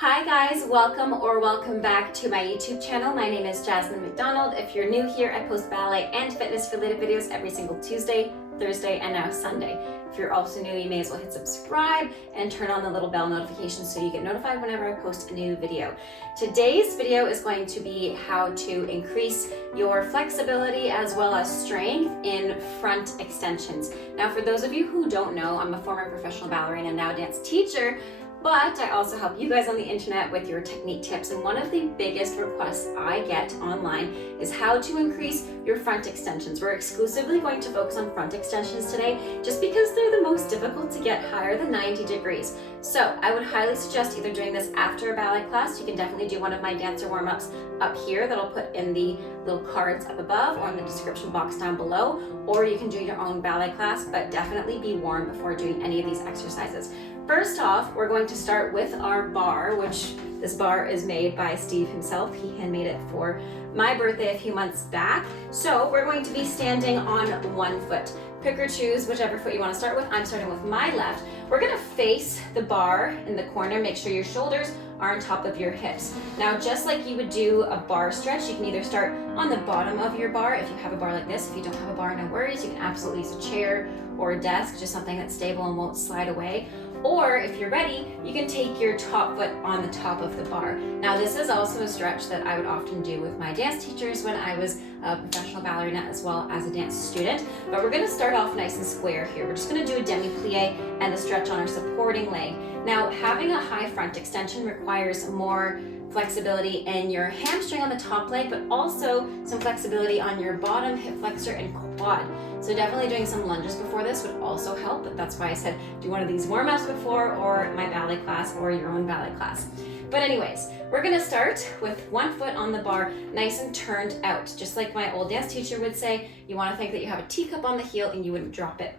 Hi guys, welcome back to my YouTube channel. My name is Jasmine McDonald. If you're new here, I post ballet and fitness related videos every single Tuesday, Thursday, and now Sunday. If you're also new, you may as well hit subscribe and turn on the little bell notification so you get notified whenever I post a new video. Today's video is going to be how to increase your flexibility as well as strength in front extensions. Now, for those of you who don't know, I'm a former professional ballerina and now dance teacher, but I also help you guys on the internet with your technique tips. And one of the biggest requests I get online is how to increase your front extensions. We're exclusively going to focus on front extensions today just because they're the most difficult to get higher than 90 degrees. So I would highly suggest either doing this after a ballet class. You can definitely do one of my dancer warm-ups up here that I'll put in the little cards up above or in the description box down below, or you can do your own ballet class, but definitely be warm before doing any of these exercises. First off, we're going to start with our bar, which this bar is made by Steve himself. He handmade it for my birthday a few months back. So we're going to be standing on one foot. Pick or choose whichever foot you want to start with. I'm starting with my left. We're going to face the bar in the corner. Make sure your shoulders are on top of your hips. Now, just like you would do a bar stretch, you can either start on the bottom of your bar if you have a bar like this. If you don't have a bar, no worries. You can absolutely use a chair or a desk, just something that's stable and won't slide away. Or if you're ready, you can take your top foot on the top of the bar. Now, this is also a stretch that I would often do with my dance teachers when I was a professional ballerina as well as a dance student. But we're gonna start off nice and square here. We're just gonna do a demi-plie and a stretch on our supporting leg. Now, having a high front extension requires more flexibility in your hamstring on the top leg, but also some flexibility on your bottom hip flexor and quad. So definitely doing some lunges before this would also help, but that's why I said do one of these warm-ups before or my ballet class or your own ballet class. But anyways, we're gonna start with one foot on the bar, nice and turned out. Just like my old dance teacher would say, you wanna think that you have a teacup on the heel and you wouldn't drop it.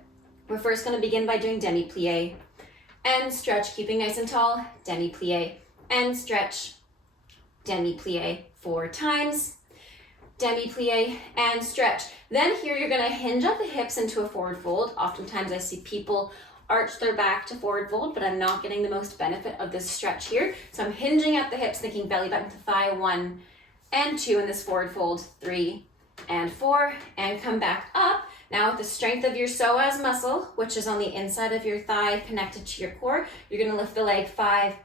We're first gonna begin by doing demi-plie and stretch, keeping nice and tall, demi-plie and stretch, demi-plie 4 times, demi-plie and stretch. Then here you're gonna hinge at the hips into a forward fold. Oftentimes I see people arch their back to forward fold, but I'm not getting the most benefit of this stretch here. So I'm hinging at the hips, thinking belly button to thigh, 1 and 2 in this forward fold, 3 and 4, and come back up. Now with the strength of your psoas muscle, which is on the inside of your thigh connected to your core, you're gonna lift the leg 5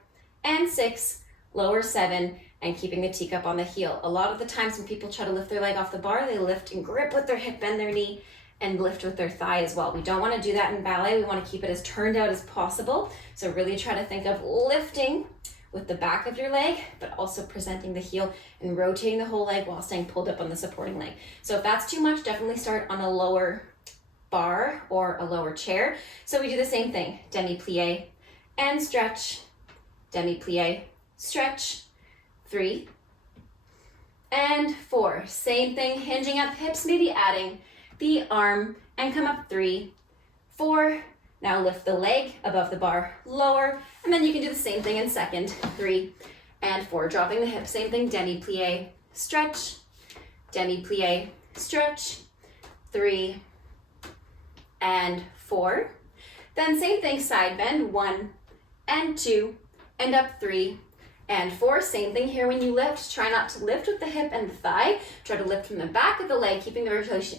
and 6, lower 7, and keeping the teacup on the heel. A lot of the times when people try to lift their leg off the bar, they lift and grip with their hip, bend their knee, and lift with their thigh as well. We don't want to do that in ballet. We want to keep it as turned out as possible. So really try to think of lifting with the back of your leg, but also presenting the heel and rotating the whole leg while staying pulled up on the supporting leg. So if that's too much, definitely start on a lower bar or a lower chair. So we do the same thing, demi-plie and stretch, demi-plie, stretch, 3 and 4. Same thing, hinging at the hips, maybe adding the arm and come up 3, 4. Now lift the leg above the bar, lower, and then you can do the same thing in second, 3 and 4. Dropping the hip, same thing, demi-plie, stretch, demi-plie, stretch, 3 and 4. Then same thing, side bend, 1 and 2, and up 3 and 4. Same thing here when you lift. Try not to lift with the hip and the thigh. Try to lift from the back of the leg, keeping the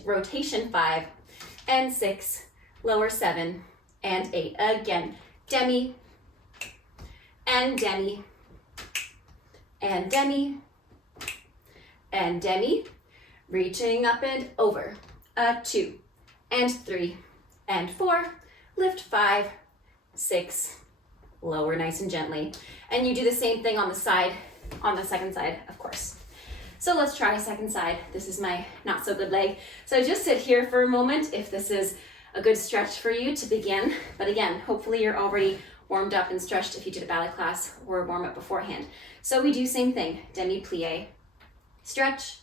rotation 5 and 6, lower 7 and 8. Again, demi and demi and demi and demi. Reaching up and over. 2 and 3 and 4. Lift 5, 6, lower nice and gently. And you do the same thing on the side, on the second side, of course. So let's try second side. This is my not so good leg. So just sit here for a moment if this is a good stretch for you to begin. But again, hopefully you're already warmed up and stretched if you did a ballet class or warm up beforehand. So we do same thing, demi-plie, stretch,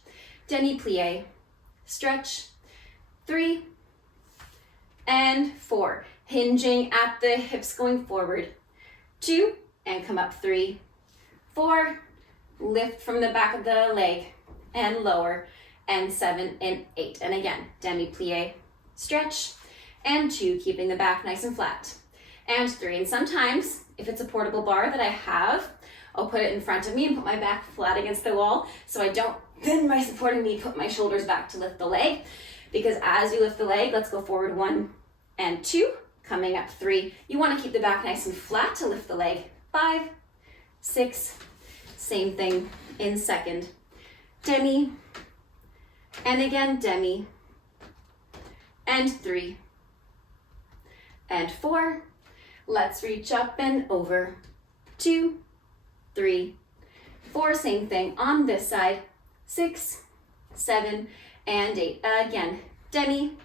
demi-plie, stretch, 3 and 4. Hinging at the hips going forward, 2 and come up 3, 4, lift from the back of the leg and lower, and 7 and 8. And again, demi-plie, stretch, and 2, keeping the back nice and flat, and 3. And sometimes, if it's a portable bar that I have, I'll put it in front of me and put my back flat against the wall so I don't bend my supporting knee, put my shoulders back to lift the leg. Because as you lift the leg, let's go forward 1 and 2, coming up 3. You want to keep the back nice and flat to lift the leg. 5, 6, same thing in second. Demi, and again demi, and 3, and 4. Let's reach up and over. 2, 3, 4, same thing on this side. 6, 7, and 8. Again, demi,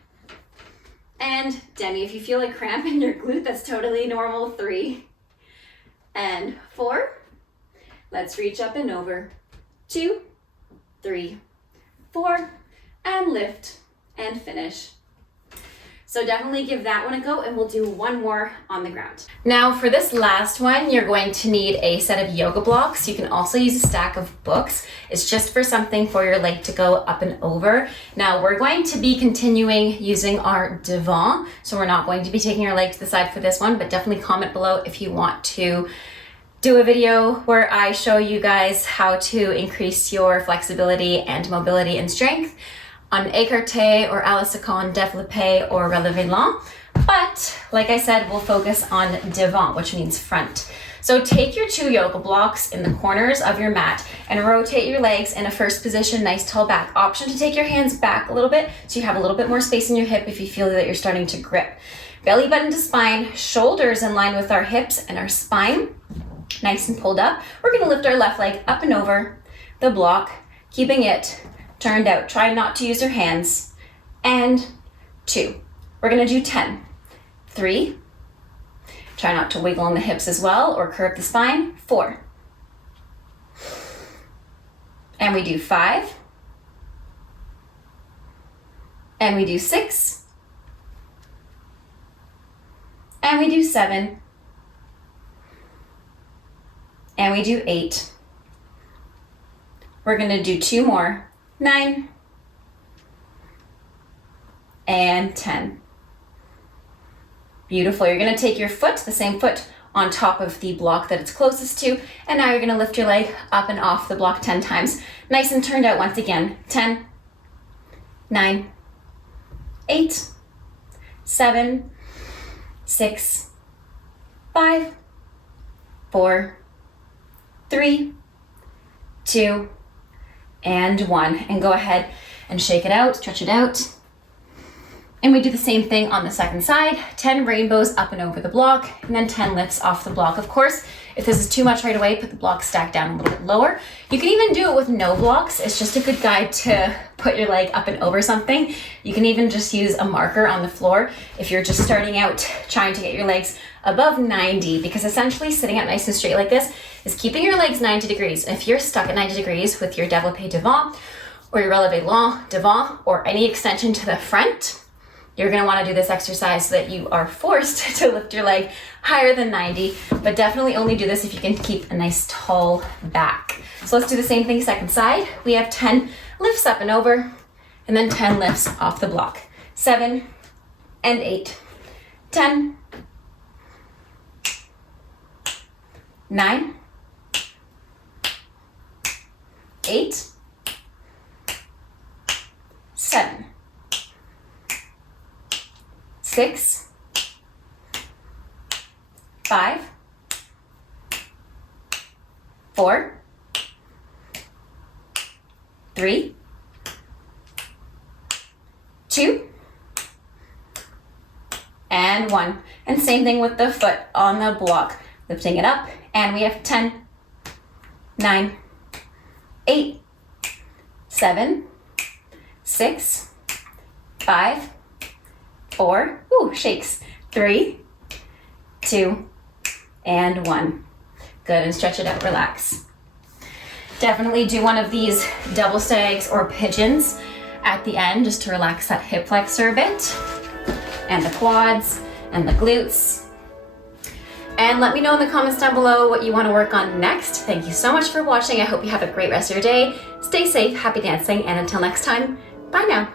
and demi. If you feel like cramp in your glute, that's totally normal. 3, and 4. Let's reach up and over. 2, 3, 4, and lift and finish. So definitely give that one a go, and we'll do one more on the ground. Now for this last one, you're going to need a set of yoga blocks. You can also use a stack of books. It's just for something for your leg to go up and over. Now we're going to be continuing using our devant, so we're not going to be taking our leg to the side for this one, but definitely comment below if you want to do a video where I show you guys how to increase your flexibility and mobility and strength on écarté or à la seconde, développé or relevé long. But like I said, we'll focus on devant, which means front. So take your 2 yoga blocks in the corners of your mat and rotate your legs in a first position, nice tall back. Option to take your hands back a little bit so you have a little bit more space in your hip if you feel that you're starting to grip. Belly button to spine, shoulders in line with our hips and our spine, nice and pulled up. We're gonna lift our left leg up and over the block, keeping it turned out. Try not to use your hands. And 2. We're gonna do 10. 3. Try not to wiggle on the hips as well or curve the spine. 4. And we do 5. And we do 6. And we do 7. And we do 8. We're gonna do 2 more. 9. And 10. Beautiful. You're gonna take your foot, the same foot, on top of the block that it's closest to, and now you're gonna lift your leg up and off the block 10 times. Nice and turned out once again. 10, 9, 8, 7, 6, 5, 4, 3, 2, and 1. And go ahead and shake it out, stretch it out. And we do the same thing on the second side. 10 rainbows up and over the block, and then 10 lifts off the block. Of course, if this is too much right away, put the block stacked down a little bit lower. You can even do it with no blocks. It's just a good guide to put your leg up and over something. You can even just use a marker on the floor if you're just starting out trying to get your legs above 90, because essentially sitting up nice and straight like this is keeping your legs 90 degrees. If you're stuck at 90 degrees with your développé devant or your relevé long devant or any extension to the front, you're gonna wanna do this exercise so that you are forced to lift your leg higher than 90, but definitely only do this if you can keep a nice tall back. So let's do the same thing second side. We have 10 lifts up and over, and then 10 lifts off the block. 7 and 8, 10, 9, 8, 7, 6, 5, 4, 3, 2, and 1. And same thing with the foot on the block, lifting it up, and we have 10, 9, 8, 7, 6, 5, 4, shakes, 3, 2, and 1. Good, and stretch it out, relax. Definitely do one of these double stags or pigeons at the end just to relax that hip flexor a bit, and the quads, and the glutes. And let me know in the comments down below what you want to work on next. Thank you so much for watching. I hope you have a great rest of your day. Stay safe, happy dancing, and until next time, bye now.